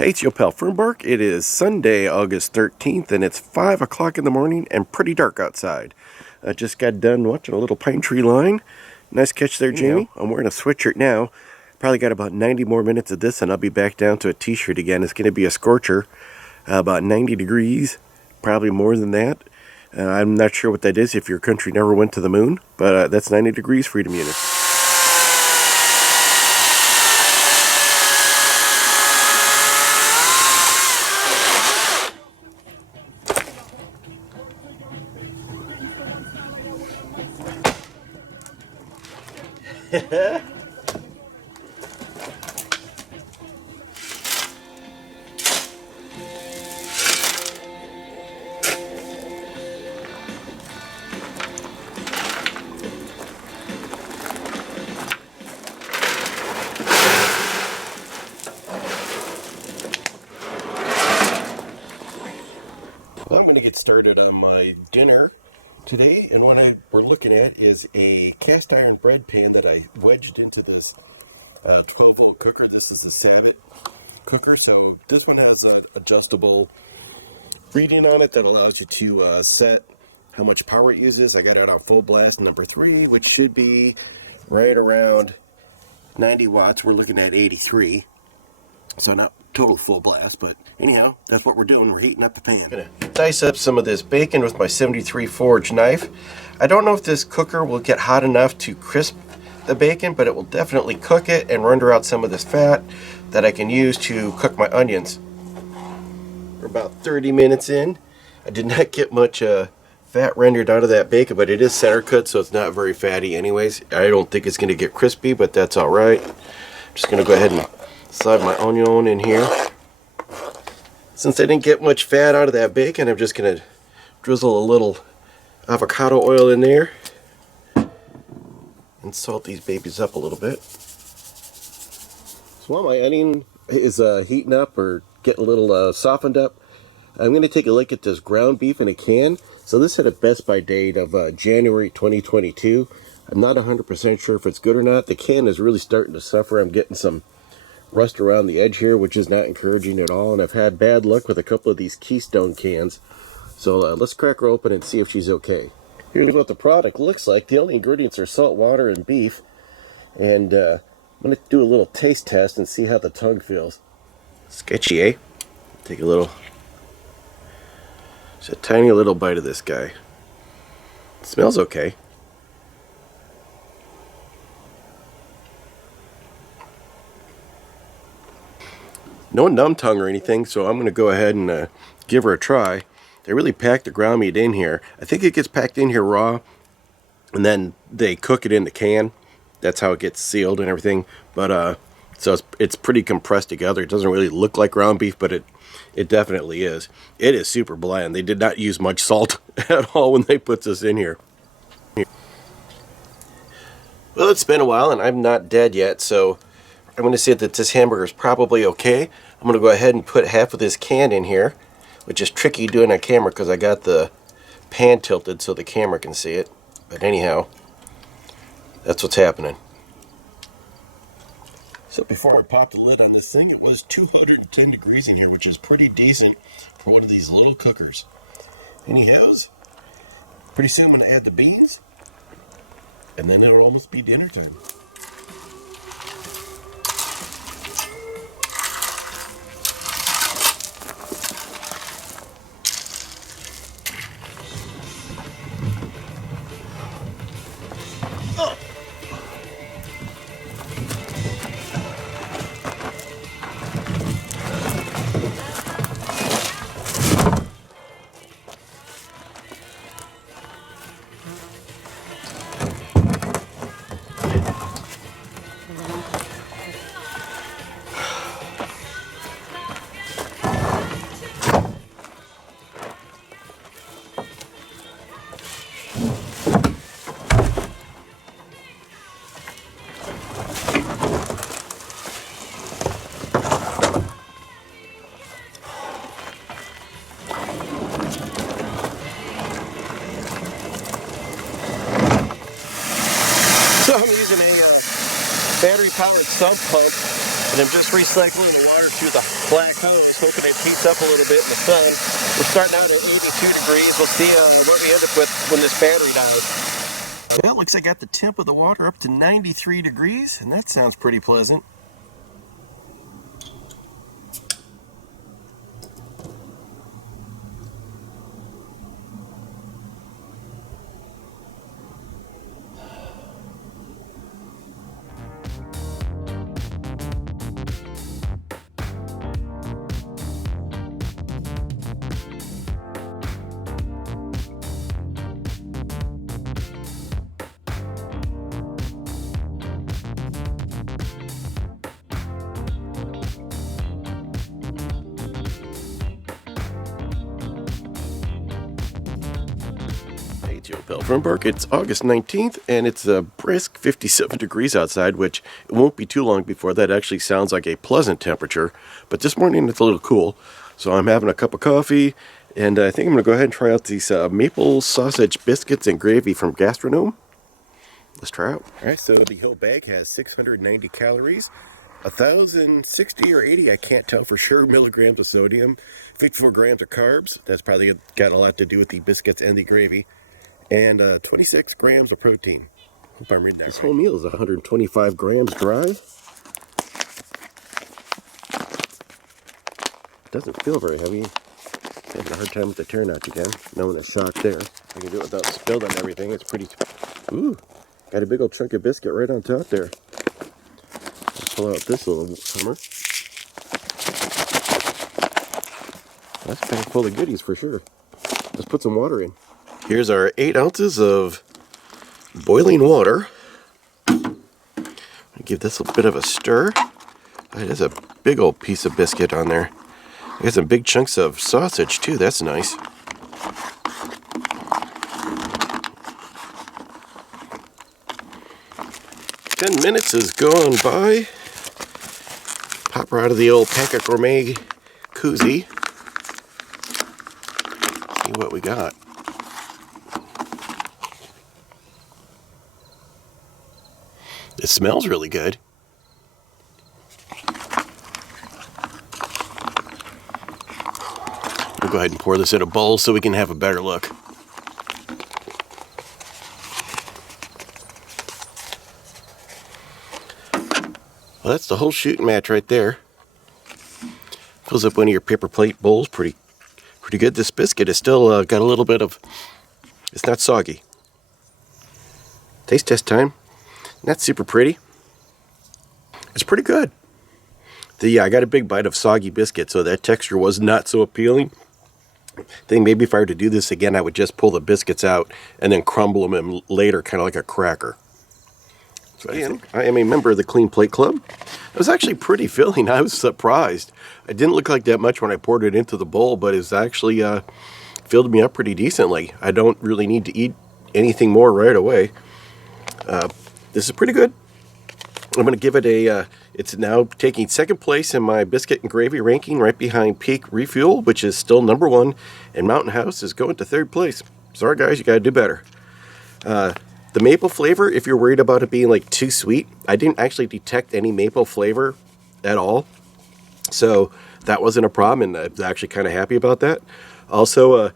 Hey, it's your pal Fernbark. It is Sunday, August 13th, and it's 5 o'clock in the morning and pretty dark outside. I just got done watching a little pine tree line. Nice catch there, Jamie. I'm wearing a sweatshirt now. Probably got about 90 more minutes of this, and I'll be back down to a t-shirt again. It's going to be a scorcher, about 90 degrees, probably more than that. I'm not sure what that is if your country never went to the moon, but that's 90 degrees freedom unit. I'm going to get started on my dinner today, and what we're looking at is a cast iron bread pan that I wedged into this 12-volt cooker. This is the Sabbath cooker, so this one has an adjustable reading on it that allows you to set how much power it uses. I got it on full blast number 3, which should be right around 90 watts. We're looking at 83, so not total full blast, but anyhow, that's what we're doing. We're heating up the pan. I'm gonna dice up some of this bacon with my 73 forge knife. I don't know if this cooker will get hot enough to crisp the bacon, but it will definitely cook it and render out some of this fat that I can use to cook my onions. We're about 30 minutes in. I did not get much fat rendered out of that bacon, but it is center cut, so it's not very fatty anyways. I don't think it's going to get crispy, but that's all right. I'm just going to go ahead and slide my onion in here. Since I didn't get much fat out of that bacon, I'm just going to drizzle a little avocado oil in there and salt these babies up a little bit. So while my onion is heating up or getting a little softened up, I'm going to take a look at this ground beef in a can. So this had a Best By date of January 2022. I'm not 100% sure if it's good or not. The can is really starting to suffer. I'm getting some rust around the edge here, which is not encouraging at all, and I've had bad luck with a couple of these Keystone cans. So let's crack her open and see if she's okay. Here's what the product looks like. The only ingredients are salt, water, and beef, and I'm going to do a little taste test and see how the tongue feels. Sketchy, eh? Take a little, just a tiny little bite of this guy. It smells okay. No numb tongue or anything, so I'm going to go ahead and give her a try. They really packed the ground meat in here. I think it gets packed in here raw, and then they cook it in the can. That's how it gets sealed and everything. But so it's pretty compressed together. It doesn't really look like ground beef, but it definitely is. It is super bland. They did not use much salt at all when they put this in here. Well, it's been a while, and I'm not dead yet, so I'm going to say that this hamburger is probably okay. I'm going to go ahead and put half of this can in here, which is tricky doing on camera because I got the pan tilted so the camera can see it. But anyhow, that's what's happening. So before I popped the lid on this thing, it was 210 degrees in here, which is pretty decent for one of these little cookers. Anyhows, pretty soon I'm going to add the beans, and then it'll almost be dinner time. I'm using a battery-powered sump pump I'm just recycling the water through the black hose, hoping it heats up a little bit in the sun. We're starting out at 82 degrees. We'll see what we end up with when this battery dies. Well, looks like I got the temp of the water up to 93 degrees, and that sounds pretty pleasant. From Park, it's August 19th, and it's a brisk 57 degrees outside, which it won't be too long before that actually sounds like a pleasant temperature. But this morning it's a little cool, so I'm having a cup of coffee, and I think I'm going to go ahead and try out these maple sausage biscuits and gravy from Gastro Gnome. Let's try out. Alright, so the whole bag has 690 calories, 1,060 or 80, I can't tell for sure, milligrams of sodium, 54 grams of carbs. That's probably got a lot to do with the biscuits and the gravy. And 26 grams of protein. Hope I'm reading that right. This whole meal is 125 grams dry. Doesn't feel very heavy. Take a hard time with the turnout to go. No one is shocked there. I can do it without spilling everything. It's pretty. Ooh, got a big old chunk of biscuit right on top there. Let's pull out this little hammer. That's kind of full of goodies for sure. Let's put some water in. Here's our 8 ounces of boiling water. Give this a bit of a stir. There's a big old piece of biscuit on there. I got some big chunks of sausage too. That's nice. Ten minutes has gone by. Pop her out of the old Packet Gourmet koozie. See what we got. It smells really good. We'll go ahead and pour this in a bowl so we can have a better look. Well, that's the whole shooting match right there. Fills up one of your paper plate bowls pretty good. This biscuit is still got a little bit of, it's not soggy. Taste test time. Not super pretty. It's pretty good. Yeah, I got a big bite of soggy biscuit, so that texture was not so appealing. I think maybe if I were to do this again, I would just pull the biscuits out and then crumble them in later, kind of like a cracker. So again, I am a member of the Clean Plate Club. It was actually pretty filling. I was surprised. It didn't look like that much when I poured it into the bowl, but it's actually filled me up pretty decently. I don't really need to eat anything more right away. This is pretty good. I'm going to give it a, it's now taking second place in my biscuit and gravy ranking, right behind Peak Refuel, which is still #1, and Mountain House is going to third place. Sorry guys, you got to do better. The maple flavor, if you're worried about it being like too sweet, I didn't actually detect any maple flavor at all. So that wasn't a problem, and I was actually kind of happy about that. Also,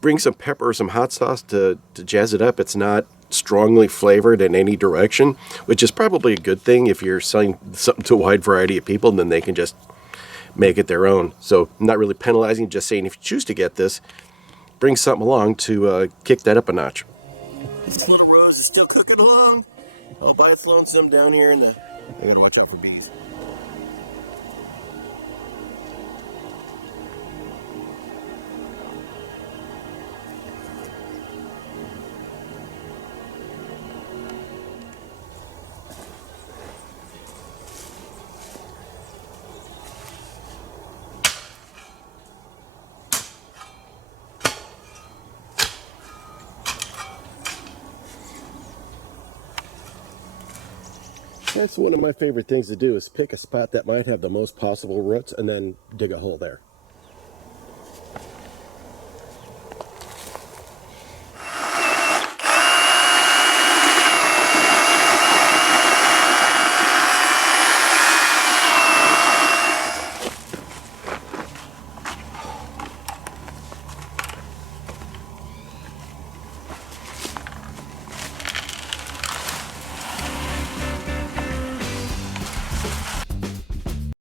bring some pepper or some hot sauce to jazz it up. It's not strongly flavored in any direction, which is probably a good thing if you're selling something to a wide variety of people, and then they can just make it their own. So I'm not really penalizing, just saying if you choose to get this, bring something along to kick that up a notch. This little rose is still cooking along all by its lonesome down here in the... I gotta watch out for bees. That's one of my favorite things to do, is pick a spot that might have the most possible roots and then dig a hole there.